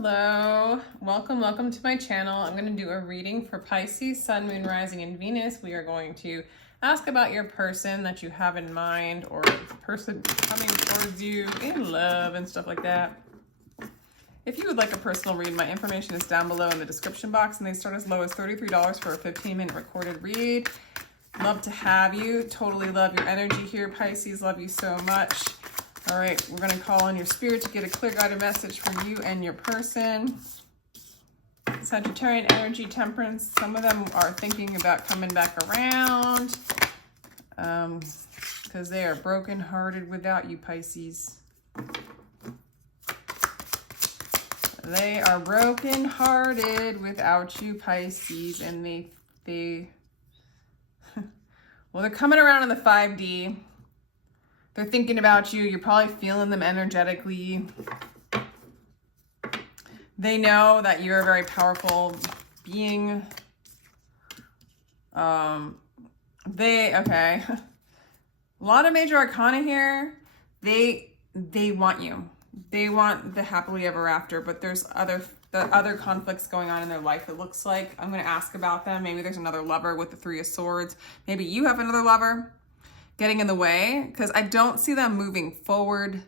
Hello, welcome to my channel. I'm going to do a reading for Pisces, Sun, Moon, Rising, and Venus. We are going to ask about your person that you have in mind, or the person coming towards you in love and stuff like that. If you would like a personal read, my information is down below in the description box, and they start as low as $33 for a 15-minute recorded read. Love to have you. Totally love your energy here, Pisces. Love you so much. All right, we're going to call on your spirit to get a clear guided message for you and your person. Sagittarian energy, Temperance. Some of them are thinking about coming back around because they are brokenhearted without you, Pisces. They are brokenhearted without you, Pisces, and they well, they're coming around in the 5D. They're thinking about you. You're probably feeling them energetically. They know that you're a very powerful being. Okay. A lot of major arcana here. They want you. They want the happily ever after, but there's other conflicts going on in their life, it looks like. I'm going to ask about them. Maybe there's another lover with the Three of Swords. Maybe you have another lover getting in the way, because I don't see them moving forward,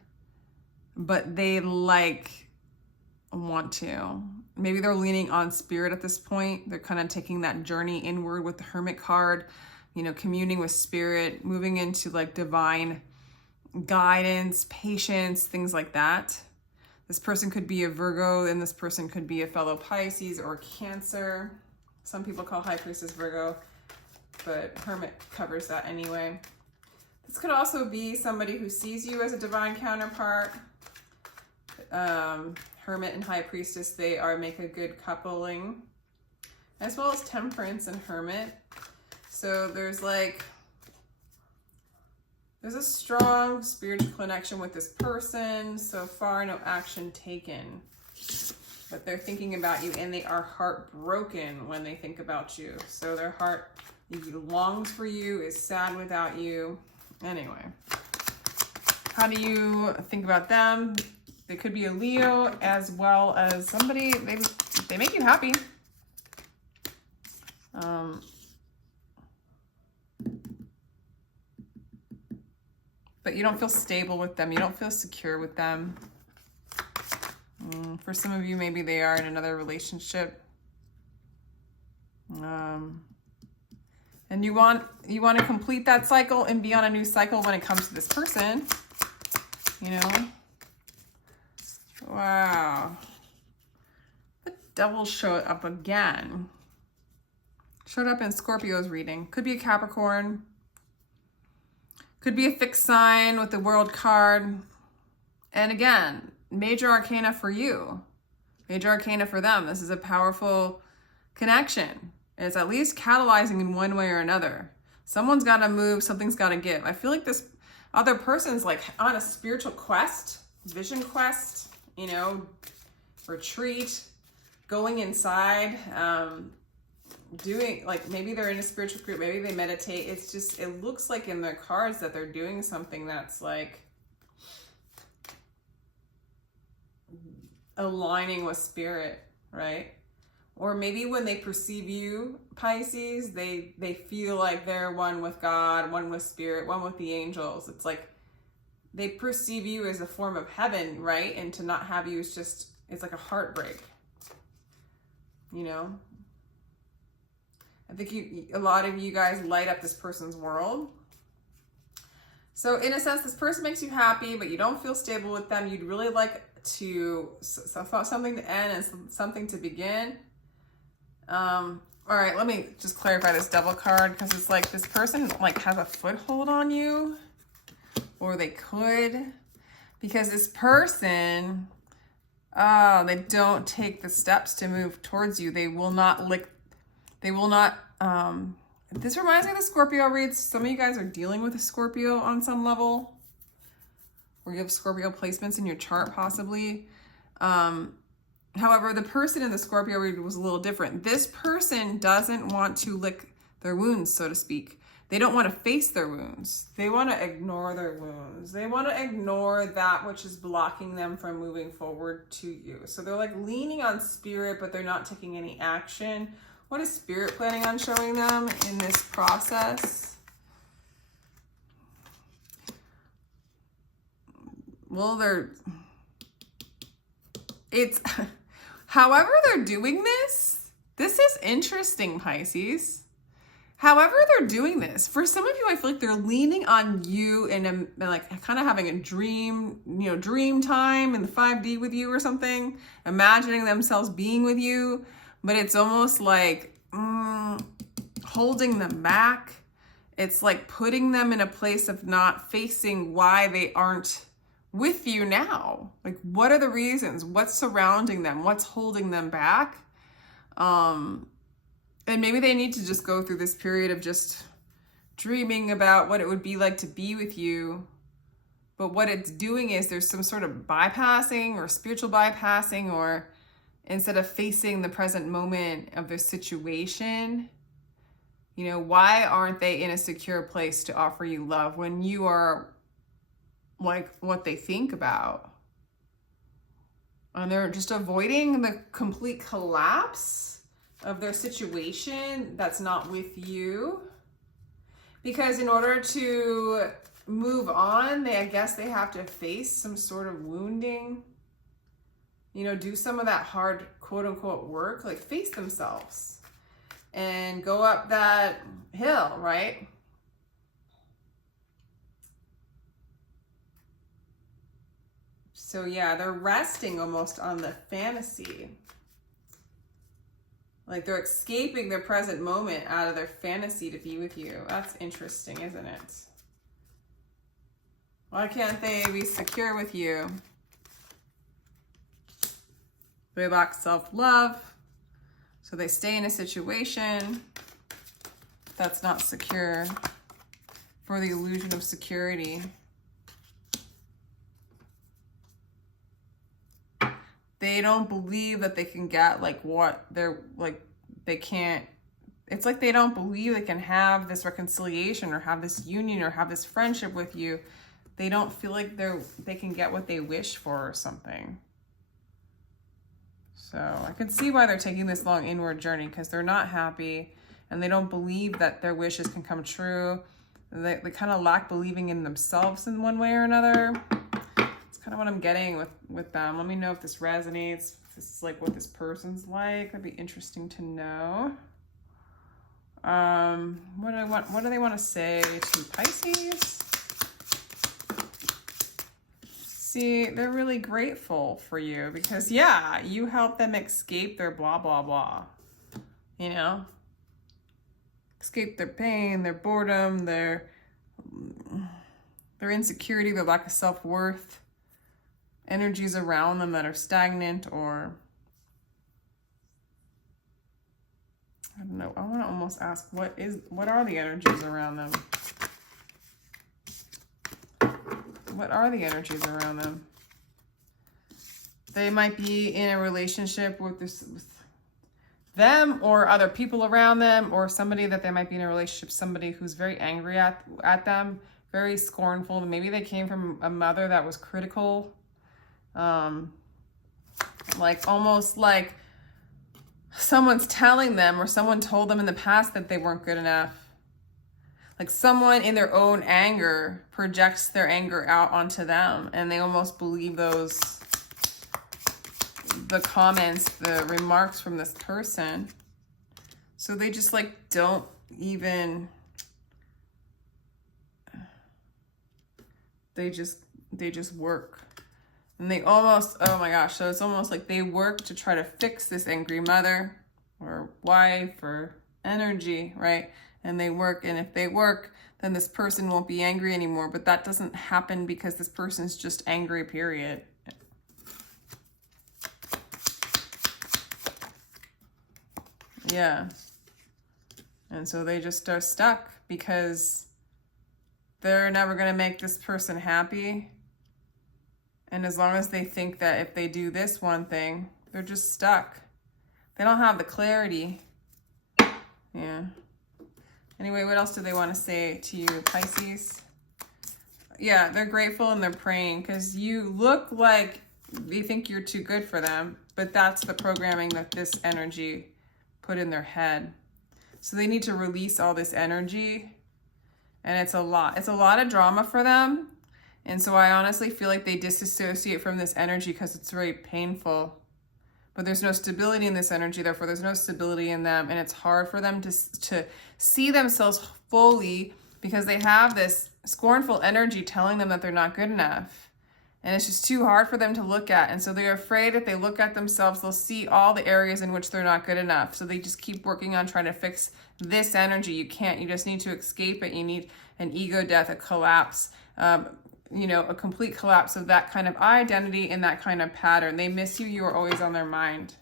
but they want to. Maybe they're leaning on spirit at this point. They're kind of taking that journey inward with the Hermit card, you know, communing with spirit, moving into like divine guidance, patience, things like that. This person could be a Virgo, and this person could be a fellow Pisces or Cancer. Some people call High Priestess Virgo, but Hermit covers that anyway. This could also be somebody who sees you as a divine counterpart. Hermit and High Priestess, they make a good coupling, as well as Temperance and Hermit. So there's a strong spiritual connection with this person. So far, no action taken, but they're thinking about you, and they are heartbroken when they think about you. So their heart longs for you, is sad without you. Anyway, how do you think about them? They could be a Leo, as well as somebody, they make you happy. But you don't feel stable with them. You don't feel secure with them. For some of you, maybe they are in another relationship. And you want to complete that cycle and be on a new cycle when it comes to this person, you know? Wow. The devil showed up again. Showed up in Scorpio's reading. Could be a Capricorn. Could be a fixed sign with the World card. And again, major arcana for you. Major arcana for them. This is a powerful connection. It's at least catalyzing in one way or another. Someone's got to move, something's got to give. I feel like this other person's like on a spiritual quest, vision quest, you know, retreat, going inside, doing, like, maybe they're in a spiritual group, maybe they meditate. It's just, it looks like in their cards that they're doing something that's like aligning with spirit, right? Or maybe when they perceive you, Pisces, they feel like they're one with God, one with spirit, one with the angels. It's like they perceive you as a form of heaven, right? And to not have you is just, it's like a heartbreak, you know? I think a lot of you guys light up this person's world. So in a sense, this person makes you happy, but you don't feel stable with them. You'd really like something to end and something to begin. All right, let me just clarify this devil card, because it's like this person like has a foothold on you, or they could, because this person, they don't take the steps to move towards you. They will not this reminds me of the Scorpio reads. Some of you guys are dealing with a Scorpio on some level, or you have Scorpio placements in your chart possibly. However, the person in the Scorpio read was a little different. This person doesn't want to lick their wounds, so to speak. They don't want to face their wounds. They want to ignore their wounds. They want to ignore that which is blocking them from moving forward to you. So they're like leaning on spirit, but they're not taking any action. What is spirit planning on showing them in this process? Well, however they're doing this is interesting, Pisces. However they're doing this, for some of you, I feel like they're leaning on you and like kind of having a dream, dream time in the 5D with you or something, imagining themselves being with you, but it's almost like holding them back. It's like putting them in a place of not facing why they aren't with you now. Like, what are the reasons? What's surrounding them? What's holding them back? And maybe they need to just go through this period of just dreaming about what it would be like to be with you. But what it's doing is there's some sort of bypassing or spiritual bypassing, or instead of facing the present moment of their situation, why aren't they in a secure place to offer you love when you are like what they think about? And they're just avoiding the complete collapse of their situation that's not with you, because in order to move on, I guess they have to face some sort of wounding, do some of that hard quote unquote work, like face themselves and go up that hill, right? So yeah, they're resting almost on the fantasy. Like they're escaping their present moment out of their fantasy to be with you. That's interesting, isn't it? Why can't they be secure with you? They lack self-love. So they stay in a situation that's not secure for the illusion of security. They don't believe that they can get like what they're like, they can't, it's like they don't believe they can have this reconciliation or have this union or have this friendship with you. They don't feel like they can get what they wish for or something. So I can see why they're taking this long inward journey, because they're not happy and they don't believe that their wishes can come true. They kind of lack believing in themselves in one way or another. Kind of what I'm getting with them. Let me know if this resonates, if this is like what this person's like. That'd be interesting to know. What do they want to say to Pisces? See, they're really grateful for you because yeah, you help them escape their blah blah blah. Escape their pain, their boredom, their insecurity, their lack of self-worth. Energies around them that are stagnant, or I don't know. I want to almost ask what are the energies around them? What are the energies around them? They might be in a relationship with them or other people around them, or somebody that they might be in a relationship, somebody who's very angry at them, very scornful. Maybe they came from a mother that was critical. Like almost like someone's telling them, or someone told them in the past that they weren't good enough. Like someone in their own anger projects their anger out onto them, and they almost believe the comments, the remarks from this person. So they just like don't even, they just work. And they almost, oh my gosh, so it's almost like they work to try to fix this angry mother or wife or energy, right? And they work, and if they work, then this person won't be angry anymore. But that doesn't happen because this person's just angry, period. Yeah. And so they just are stuck because they're never going to make this person happy. And as long as they think that if they do this one thing, they're just stuck. They don't have the clarity. Yeah. Anyway, what else do they want to say to you, Pisces? Yeah, they're grateful and they're praying because you look like they think you're too good for them, but that's the programming that this energy put in their head. So they need to release all this energy, and it's a lot. It's a lot of drama for them. And so I honestly feel like they disassociate from this energy because it's very painful. But there's no stability in this energy, therefore there's no stability in them, and it's hard for them to see themselves fully because they have this scornful energy telling them that they're not good enough. And it's just too hard for them to look at. And so they're afraid if they look at themselves, they'll see all the areas in which they're not good enough. So they just keep working on trying to fix this energy. You can't. You just need to escape it. You need an ego death, a collapse, you know, a complete collapse of that kind of identity and that kind of pattern. They miss you. You are always on their mind.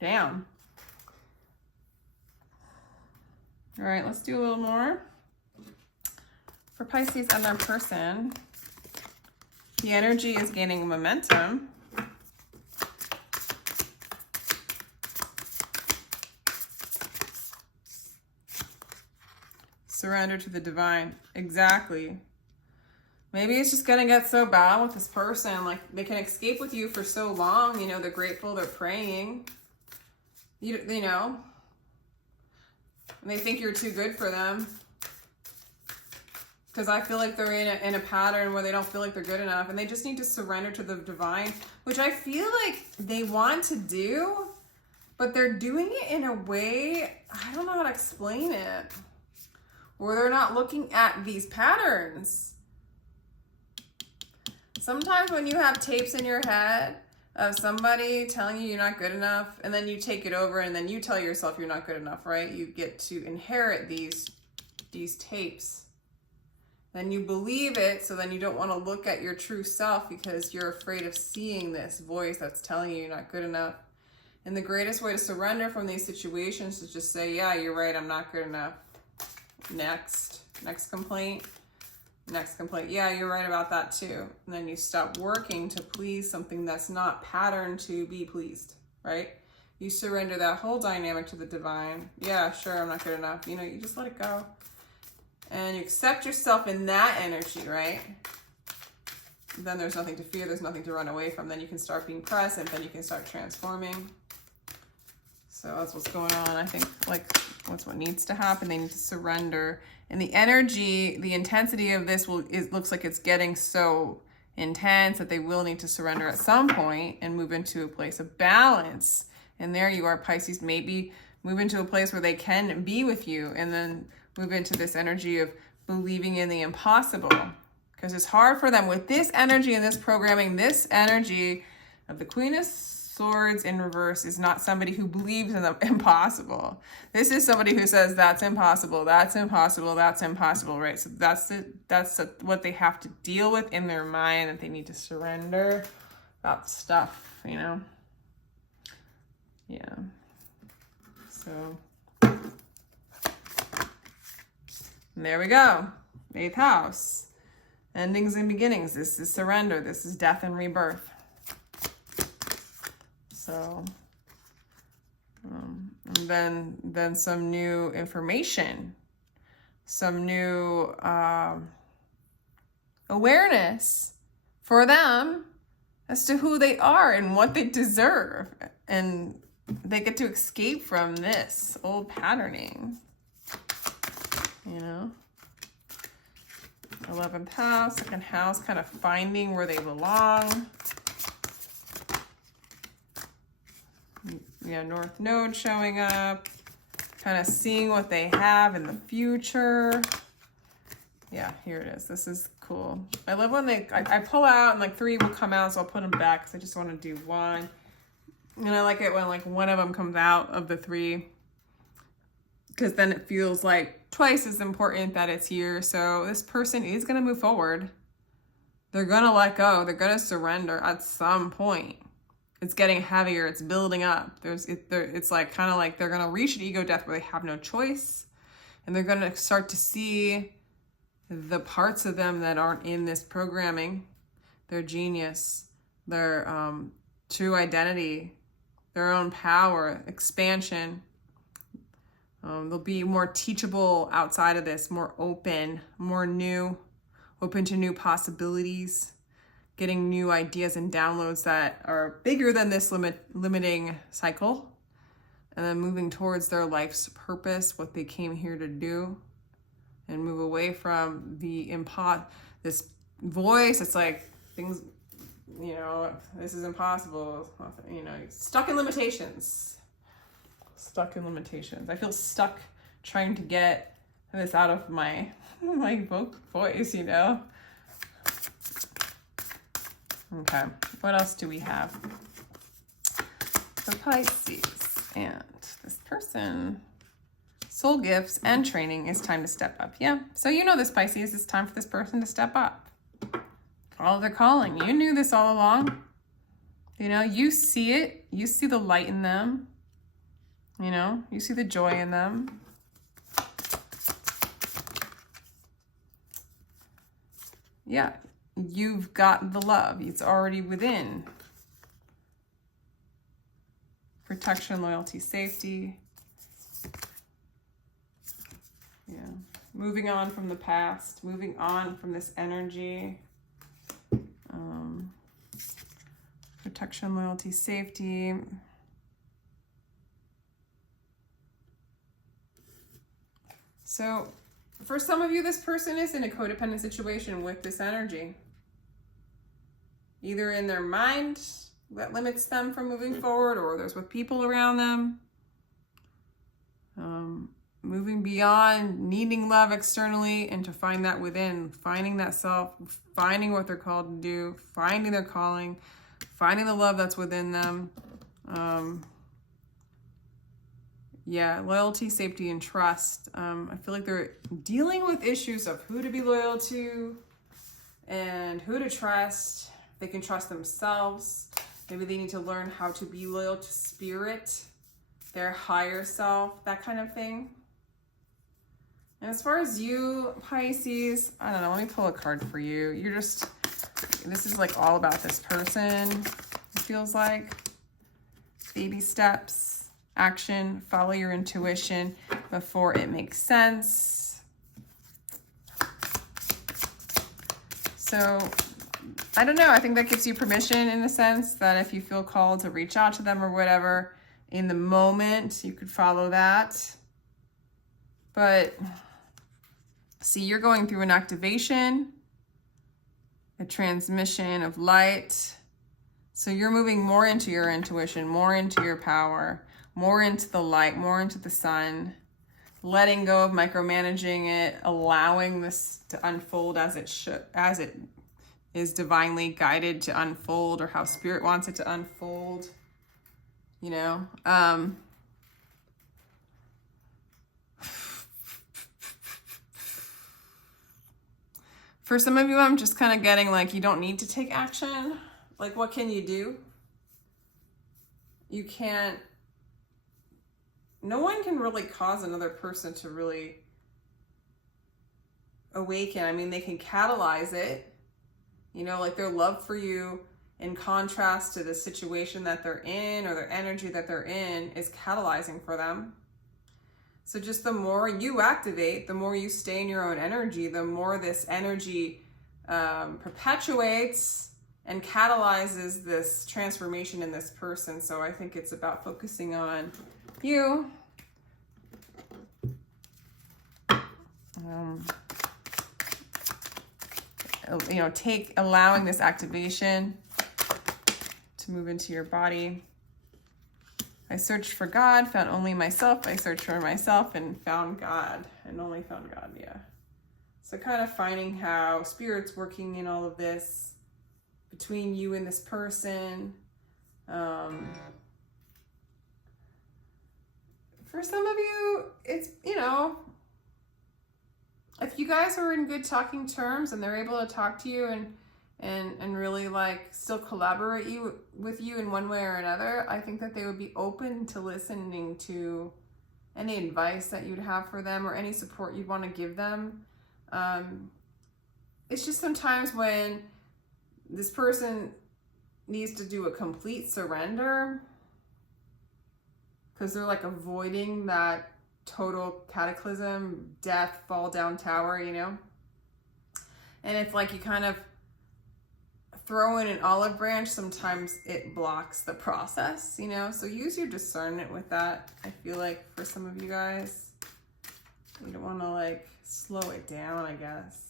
Damn. All right, let's do a little more. For Pisces and their person, the energy is gaining momentum. Surrender to the divine. Exactly. Maybe it's just gonna get so bad with this person. Like, they can escape with you for so long. You know, they're grateful, they're praying. You know, and they think you're too good for them. Because I feel like they're in a pattern where they don't feel like they're good enough, and they just need to surrender to the divine, which I feel like they want to do, but they're doing it in a way, I don't know how to explain it, where they're not looking at these patterns. Sometimes when you have tapes in your head of somebody telling you you're not good enough, and then you take it over and then you tell yourself you're not good enough, right? You get to inherit these tapes. Then you believe it, so then you don't want to look at your true self because you're afraid of seeing this voice that's telling you you're not good enough. And the greatest way to surrender from these situations is just say, yeah, you're right, I'm not good enough. Next complaint. Next complaint. Yeah, you're right about that too. And then you stop working to please something that's not patterned to be pleased, right? You surrender that whole dynamic to the divine. Yeah, sure, I'm not good enough. You know, you just let it go. And you accept yourself in that energy, right? Then there's nothing to fear. There's nothing to run away from. Then you can start being present. Then you can start transforming. So that's what's going on. I think, like, what's what needs to happen. They need to surrender. And the energy, the intensity of this it looks like it's getting so intense that they will need to surrender at some point and move into a place of balance. And there you are, Pisces. Maybe move into a place where they can be with you, and then move into this energy of believing in the impossible. Because it's hard for them with this energy and this programming. This energy of the Queen of Swords in reverse is not somebody who believes in the impossible. This is somebody who says that's impossible, that's impossible, that's impossible, right? So that's what they have to deal with in their mind, that they need to surrender that stuff, you know? Yeah. So there we go. 8th house. Endings and beginnings. This is surrender. This is death and rebirth. So, and then some new information, some new awareness for them as to who they are and what they deserve. And they get to escape from this old patterning. You know, 11th house, 2nd house, kind of finding where they belong. Yeah, North Node showing up, kind of seeing what they have in the future. Yeah, here it is. This is cool. I love when I pull out and like 3 will come out, so I'll put them back because I just want to do 1. And I like it when like one of them comes out of the 3, because then it feels like twice as important that it's here. So this person is going to move forward. They're going to let go. They're going to surrender at some point. It's getting heavier. It's building up. It's like kind of like they're going to reach an ego death where they have no choice. And they're going to start to see the parts of them that aren't in this programming. Their genius, their true identity, their own power, expansion. They'll be more teachable outside of this, more open, more new, open to new possibilities, getting new ideas and downloads that are bigger than this limiting cycle, and then moving towards their life's purpose, what they came here to do, and move away from the this voice. It's like things, you know, this is impossible, you know, stuck in limitations. Stuck in limitations. I feel stuck trying to get this out of my voice, you know. Okay, what else do we have for Pisces and this person? Soul gifts and training. Is time to step up. Yeah, so you know this, Pisces, it's time for this person to step up. Follow their calling. You knew this all along. You know, you see it. You see the light in them. You know, you see the joy in them. Yeah, you've got the love. It's already within. Protection, loyalty, safety. Yeah, moving on from the past, moving on from this energy. Protection, loyalty, safety. So for some of you, this person is in a codependent situation with this energy. Either in their mind that limits them from moving forward, or there's with people around them. Moving beyond needing love externally and to find that within, finding that self, finding what they're called to do, finding their calling, finding the love that's within them. Yeah, loyalty, safety, and trust. I feel like they're dealing with issues of who to be loyal to and who to trust. They can trust themselves. Maybe they need to learn how to be loyal to spirit, their higher self, that kind of thing. And as far as you, Pisces, I don't know, let me pull a card for you. You're just, this is like all about this person, it feels like. Baby steps, action, follow your intuition before it makes sense. So, I don't know, I think that gives you permission in the sense that if you feel called to reach out to them or whatever, in the moment, you could follow that. But see, you're going through an activation, a transmission of light. So you're moving more into your intuition, more into your power, more into the light, more into the sun, letting go of micromanaging it, allowing this to unfold as it should, as it is divinely guided to unfold, or how spirit wants it to unfold, you know. For some of you, I'm just kind of getting like, you don't need to take action. Like, what can you do? You can't, no one can really cause another person to really awaken. I mean, they can catalyze it, you know, like their love for you in contrast to the situation that they're in or their energy that they're in is catalyzing for them. So just the more you activate, the more you stay in your own energy, the more this energy perpetuates and catalyzes this transformation in this person. So I think it's about focusing on you. You know, allowing this activation to move into your body. I searched for God, found only myself. I searched for myself and found God, and only found God, yeah. So kind of finding how spirit's working in all of this between you and this person. For some of you, it's, you know, if you guys are in good talking terms and they're able to talk to you and really like still collaborate with you in one way or another, I think that they would be open to listening to any advice that you'd have for them or any support you'd want to give them. It's just sometimes when this person needs to do a complete surrender because they're like avoiding that total cataclysm, death, fall down tower, you know? And it's like you kind of throw in an olive branch, sometimes it blocks the process, you know? So use your discernment with that. I feel like for some of you guys, you don't want to like slow it down, I guess.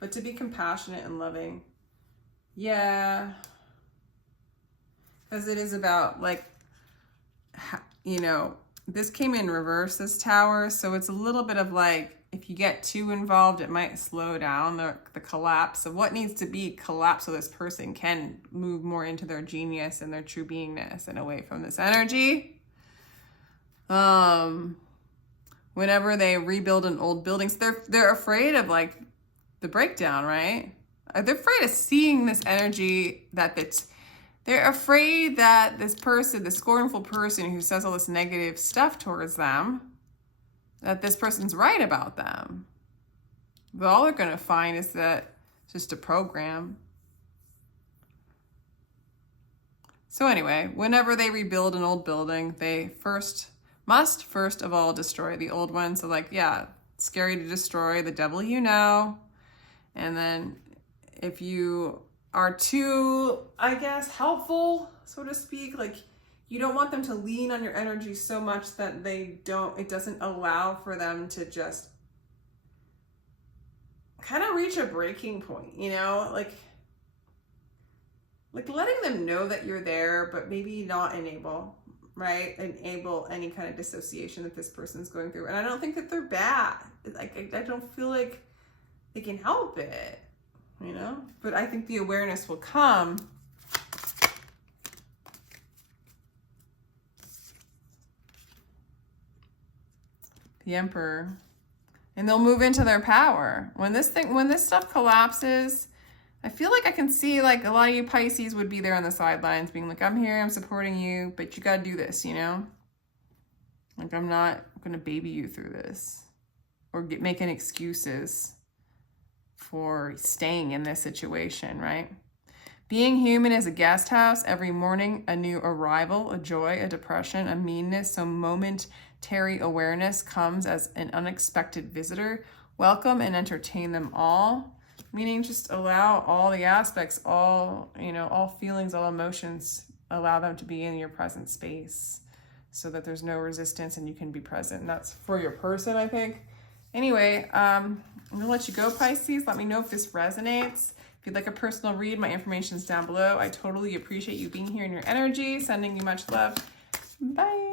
But to be compassionate and loving. Yeah. Because it is about like, you know, this came in reverse, this tower. So it's a little bit of like, if you get too involved, it might slow down the collapse of what needs to be collapsed so this person can move more into their genius and their true beingness and away from this energy. Whenever they rebuild an old building, so they're afraid of like the breakdown, right? They're afraid of seeing this energy they're afraid that this person, the scornful person who says all this negative stuff towards them, that this person's right about them. But all they're going to find is that it's just a program. So anyway, whenever they rebuild an old building, they must first of all destroy the old one. So like, yeah, it's scary to destroy the devil you know. And then if you are too, I guess, helpful, so to speak, like you don't want them to lean on your energy so much that it doesn't allow for them to just kind of reach a breaking point, you know, like letting them know that you're there, but maybe not enable any kind of dissociation that this person's going through. And I don't think that they're bad. Like, I don't feel like they can help it, you know, but I think the awareness will come. The Emperor, and they'll move into their power. When this stuff collapses, I feel like I can see like a lot of you Pisces would be there on the sidelines being like, I'm here, I'm supporting you, but you got to do this, you know? Like, I'm not going to baby you through this or making excuses for staying in this situation, right? Being human is a guest house. Every morning, a new arrival, a joy, a depression, a meanness. So momentary awareness comes as an unexpected visitor. Welcome and entertain them all. Meaning just allow all the aspects, all feelings, all emotions, allow them to be in your present space so that there's no resistance and you can be present. And that's for your person, I think. Anyway, I'm gonna let you go, Pisces. Let me know if this resonates. If you'd like a personal read, my information is down below. I totally appreciate you being here in your energy. Sending you much love. Bye.